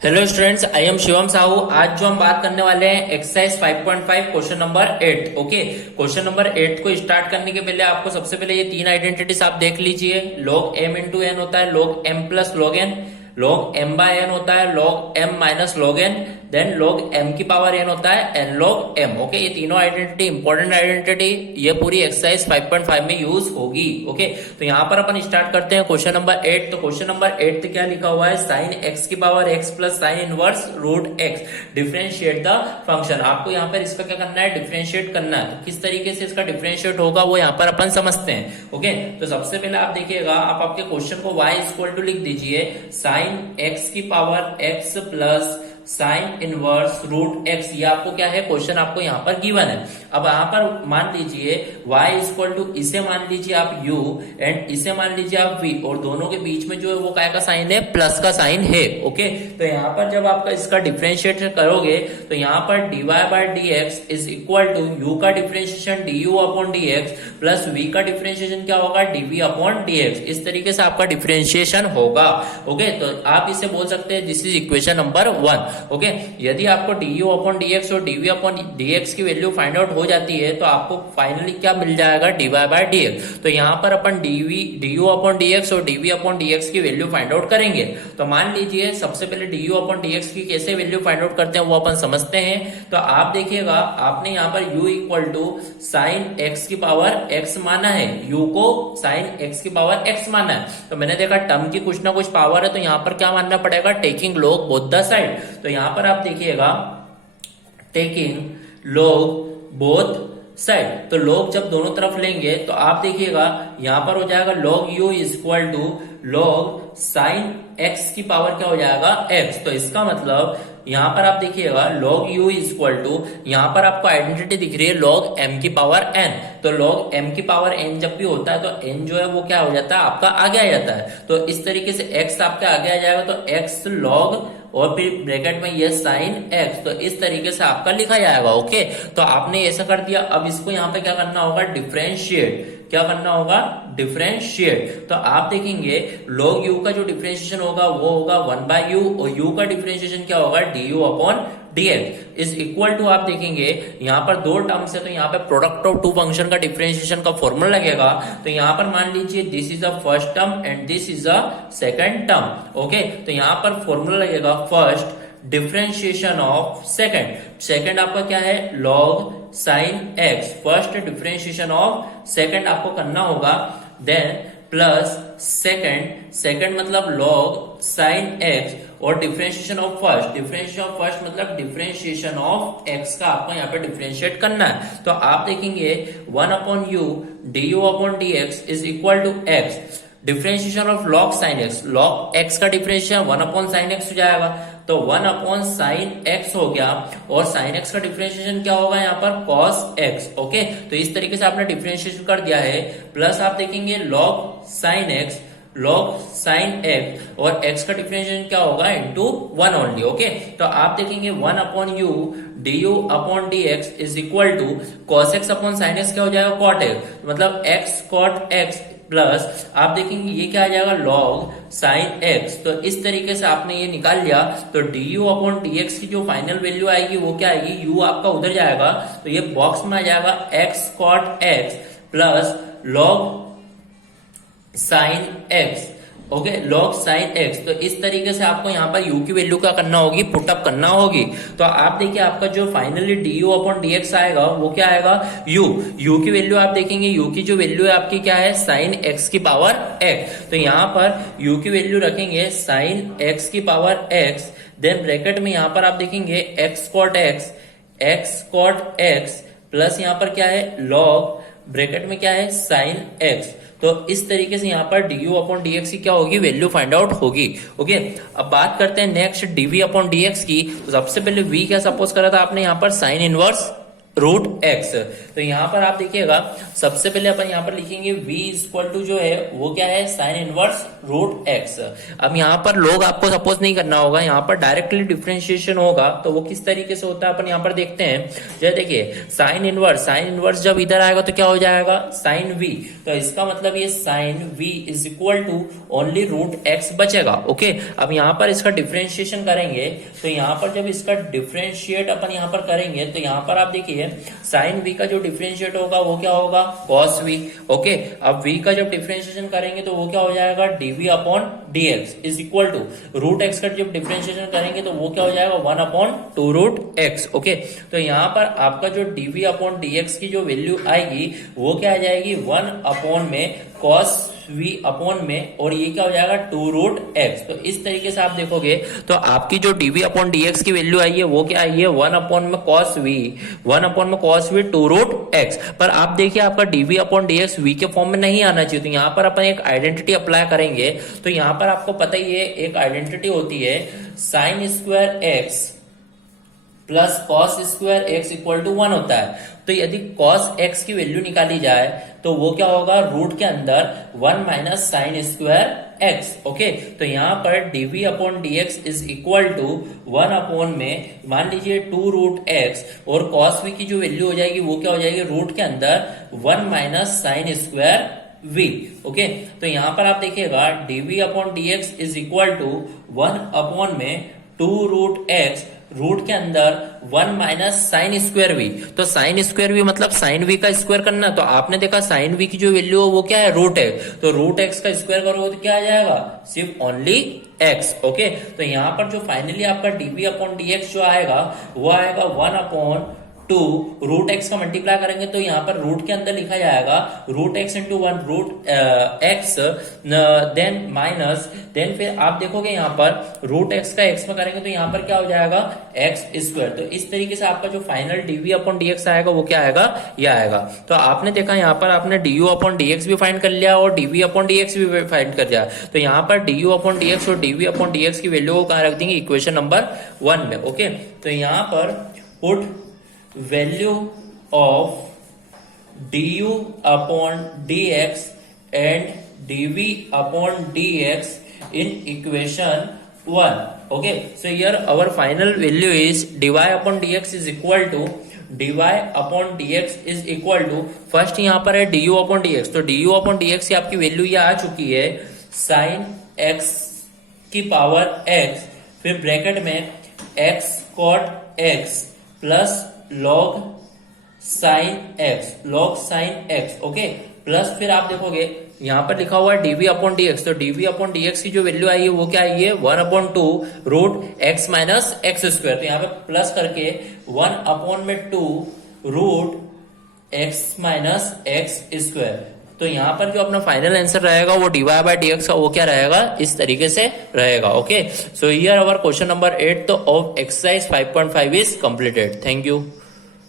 Hello students, I am Shivam Sahu. आज जो हम बात करने वाले हैं exercise 5.5 question number 8। Okay, question number 8 को स्टार्ट करने के पहले आपको सबसे पहले ये तीन आइडेंटिटीज आप देख लीजिए। लॉग एम इंटू एन होता है, log M plus log N, log M by N होता है, log M minus log N, then log M की पावर एन होता है, एन लॉग एम। ओके, ये तीनों आइडेंटिटी इंपॉर्टेंट आइडेंटिटी ये पूरी एक्सरसाइज 5.5 में यूज होगी। ओके, तो यहाँ पर अपन स्टार्ट करते हैं क्वेश्चन नंबर 8। तो क्वेश्चन नंबर 8 क्या लिखा हुआ है, साइन एक्स की power X plus sine inverse root X, differentiate the function. आपको यहाँ पर इसका क्या करना है, डिफरेंशिएट करना है। तो किस तरीके से इसका डिफरेंशिएट होगा वो यहाँ पर अपन समझते हैं। ओके, तो सबसे पहले आप देखिएगा, आप आपके क्वेश्चन को y इक्वल टू लिख दीजिए साइन एक्स की power X plus sine inverse root X. ये आपको क्या है, क्वेश्चन आपको यहाँ पर गिवन है। अब यहाँ पर मान लीजिए y इक्वल टू, इसे मान लीजिए आप u एंड इसे मान लीजिए आप v, और दोनों के बीच में जो है वो काय का साइन है, प्लस का साइन है। ओके, तो यहाँ पर जब आपका इसका डिफरेंशिएट करोगे तो यहाँ पर dy by dx is equal to u का differentiation du upon dx plus v का डिफरेंशिएशन क्या होगा, dv अपॉन dx। इस तरीके से आपका डिफरेंशिएशन होगा। ओके, तो आप इसे बोल सकते हैं this is equation number 1। Okay, यदि आपको du अपॉन dx और dv अपॉन dx की वैल्यू फाइंड आउट हो जाती है तो आपको फाइनली क्या मिल जाएगा, dy बाय dx। तो यहाँ पर अपन du अपॉन dx और dv अपॉन dx की वैल्यू फाइंड आउट करेंगे। तो मान लीजिए सबसे पहले du अपॉन dx की कैसे वैल्यू फाइंड आउट करते हैं वो अपन समझते हैं। तो आप देखिएगा, आपने यहाँ पर u equal to sine x की पावर x माना है, u को साइन x की पावर x माना है। तो मैंने देखा टर्म की कुछ ना कुछ पावर है, तो यहाँ पर क्या मानना पड़ेगा, taking log both the side. तो यहाँ पर आप देखिएगा टेकिंग लॉग बोथ साइड, तो लॉग जब दोनों तरफ लेंगे तो आप देखिएगा यहाँ पर हो जाएगा log u equal to log sine x की पावर क्या हो जाएगा, x। तो इसका मतलब यहाँ पर आप देखिएगा लॉग u इक्वल टू, यहाँ पर आपको आइडेंटिटी दिख रही है लॉग m की पावर n। तो लॉग m की पावर n जब भी होता है तो n जो है वो क्या हो जाता है, आपका आगे आ जाता है। तो इस तरीके से x आपके आगे आ जाएगा, तो x लॉग और फिर ब्रैकेट में ये साइन x, तो इस तरीके से आपका लिखा जाएगा। ओके, तो आपने ऐसा कर दिया। अब इसको यहाँ पे क्या करना होगा, डिफरेंशिएट। क्या करना होगा, डिफरेंशिएट। तो आप देखेंगे log u का जो डिफरेंशिएशन होगा वो होगा 1 बाय u, और u का डिफरेंशिएशन क्या होगा, du upon dx is equal to, आप देखेंगे यहाँ पर दो टर्म्स है तो यहाँ पे प्रोडक्ट ऑफ टू फंक्शन का डिफरेंशिएशन का फॉर्मूला लगेगा। तो यहाँ पर मान लीजिए this is the first term and this is the second term. Okay, तो यहाँ पर फॉर्मूला लगेगा first differentiation of second, second आपका क्या है, log sine x, first differentiation of second आपको करना होगा, देन प्लस सेकंड, सेकंड मतलब log साइन x, और differentiation of first, differentiation of first मतलब डिफरेंशिएशन ऑफ x का आपको यहाँ पे डिफरेंशिएट करना है। तो आप देखेंगे 1 upon u du upon dx is equal to x, differentiation of log sine x, log x का डिफरेंशिएशन 1 अपॉन साइन x हो जाएगा। तो 1 अपॉन साइन x हो गया, और साइन x का डिफरेंशिएशन क्या होगा यहाँ पर, cos x। ओके, तो इस तरीके से आपने डिफरेंशिएशन कर दिया है। प्लस आप देखेंगे log sine x, log sine x, और x का डिफरेंशिएशन क्या होगा, इंटू 1 ओनली। ओके, तो आप देखेंगे 1 upon u du upon dx is equal to cos x upon sine x क्या हो जाएगा, cot x, मतलब x cot x, प्लस आप देखेंगे ये क्या आ जाएगा, log साइन x। तो इस तरीके से आपने ये निकाल लिया। तो du अपॉन dx की जो फाइनल वैल्यू आएगी वो क्या आएगी, u आपका उधर जाएगा तो ये बॉक्स में आ जाएगा x cot x plus log sine x। Okay, log sine x। तो इस तरीके से आपको यहाँ पर u की वैल्यू क्या करना होगी, पुटअप करना होगी। तो आप देखिए आपका जो फाइनली du अपॉन dx आएगा वो क्या आएगा, u की वैल्यू आप देखेंगे, u की जो वैल्यू है आपकी क्या है, साइन x की पावर x। तो यहाँ पर u की वैल्यू रखेंगे साइन x की पावर x, देन ब्रैकेट में यहाँ पर आप देखेंगे x cot x प्लस यहाँ पर क्या है, log ब्रैकेट में क्या है, साइन x। तो इस तरीके से यहाँ पर du अपॉन dx की क्या होगी, वैल्यू फाइंड आउट होगी। ओके, अब बात करते हैं नेक्स्ट dv अपॉन dx की। तो सबसे पहले v क्या सपोज करा था आपने यहाँ पर, साइन इनवर्स रूट एक्स। तो यहाँ पर आप देखिएगा सबसे पहले अपन यहाँ पर लिखेंगे v इक्वल टू जो है वो क्या है साइन इनवर्स रूट एक्स। अब यहाँ पर लोग आपको सपोज नहीं करना होगा, यहाँ पर डायरेक्टली डिफरेंशिएशन होगा। तो वो किस तरीके से होता है अपन यहाँ पर देखते हैं। जैसे देखिए साइन इनवर्स जब इधर आएगा तो क्या हो जाएगा साइन v। तो इसका मतलब ये sine v is equal to only root x बचेगा। ओके, अब यहाँ पर इसका डिफरेंशिएशन करेंगे तो यहाँ पर जब इसका डिफरेंशिएट अपन यहाँ पर करेंगे तो यहाँ पर आप देखिए साइन v का जो डिफरेंशिएट होगा वो क्या होगा cos v। ओके, अब v का जब डिफरेंशिएशन करेंगे तो वो क्या हो जाएगा dv upon dx is equal to root x का जब डिफरेंशिएशन करेंगे तो वो क्या हो जाएगा 1 अपॉन 2 रूट एक्स। ओके, तो यहाँ पर आपका जो dv अपॉन dx की जो वैल्यू आएगी वो क्या आ जाएगी 1 अपॉन में cos v अपॉन में, और ये क्या हो जाएगा 2 रूट एक्स। तो इस तरीके से आप देखोगे तो आपकी जो dv अपॉन dx की वैल्यू आई है वो क्या आई है 1 अपॉन में cos v 2 रूट एक्स। पर आप देखिए आपका dv अपॉन dx v के फॉर्म में नहीं आना चाहिए। तो यहाँ पर अपन एक आइडेंटिटी अप्लाई करेंगे। तो यहाँ पर आपको पता ही है एक आइडेंटिटी होती है sine square x plus cos square x equal to 1 होता है। तो यदि कॉस एक्स की वैल्यू निकाली जाए तो वो क्या होगा रूट के अंदर 1 minus sine square x. Okay, तो यहाँ पर dv upon dx is equal to 1 upon में मान लीजिए 2 रूट एक्स, और cos v की जो वैल्यू हो जाएगी वो क्या हो जाएगी रूट के अंदर 1 minus sine square v। Okay, तो यहाँ पर आप देखिएगा dv upon dx is equal to 1 upon में 2 रूट एक्स, रूट के अंदर 1 माइनस साइन स्क्वायर वी। तो साइन स्क्वायर वी मतलब साइन वी का स्क्वायर करना। तो आपने देखा साइन वी की जो वैल्यू है वो क्या है रूट एक्स। तो रूट एक्स का स्क्वायर करोगे तो क्या आ जाएगा सिर्फ ओनली एक्स। ओके, तो यहाँ पर जो फाइनली आपका डीवी अपॉन डीएक्स जो आएगा वो आएगा 1 अपॉन 2 रूट एक्स का मल्टीप्लाई करेंगे तो यहाँ पर रूट के अंदर लिखा जाएगा root x into 1 root x, then minus, then फिर आप देखोगे यहाँ पर रूट एक्स का एक्स में करेंगे तो यहाँ पर क्या हो जाएगा एक्स स्क्वायर। तो इस तरीके से आपका जो फाइनल डीवी अपॉन डीएक्स आएगा वो क्या आएगा ये आएगा। तो आपने देखा यहाँ पर आपने डी अपॉन डीएक्स भी फाइंड कर लिया और डीवी अपॉन डीएक्स भी फाइंड कर लिया। तो यहाँ पर डी अपॉन डीएक्स और डीवी अपॉन डीएक्स की वैल्यू को कहाँ रख देंगे इक्वेशन नंबर 1 में। ओके, तो यहाँ पर put value of du upon dx and dv upon dx in equation 1. Okay, so here our final value is dy upon dx is equal to dy upon dx is equal to first यहाँ पर है du upon dx। तो du upon dx की आपकी value ये आ चुकी है sin x की पावर x, फिर ब्रैकेट में x cot x plus log sine x. Okay, plus फिर आप देखोगे यहाँ पर लिखा हुआ है डीवी अपॉन डीएक्स। तो डीवी अपॉन डीएक्स की जो वैल्यू आई है वो क्या आई है 1 upon 2 root x minus x square. तो यहाँ पे प्लस करके 1 अपॉन में 2 root x minus x square. तो यहाँ पर जो अपना फाइनल आंसर रहेगा वो डीवाई बाय डीएक्स का वो क्या रहेगा इस तरीके से रहेगा। Okay, so here our question number 8 तो of exercise 5.5 is completed. Thank you.